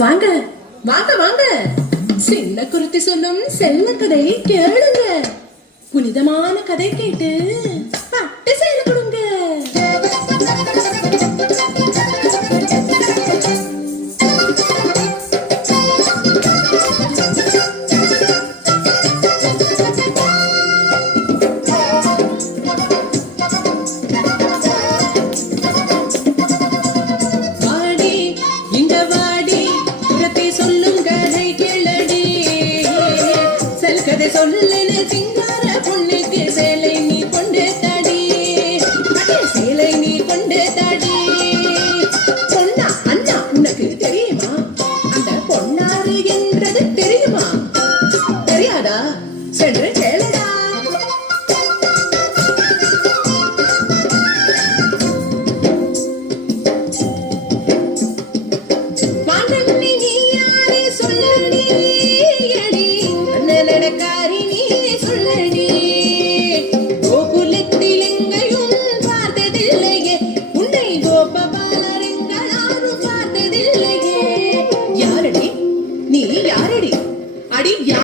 வாங்க வாங்க வாங்க, சின்ன குருத்தி சொல்லும் செல்ல கதை கேளுங்க. புனிதமான கதை கேட்டு பட்டு செயல்படுவோம்.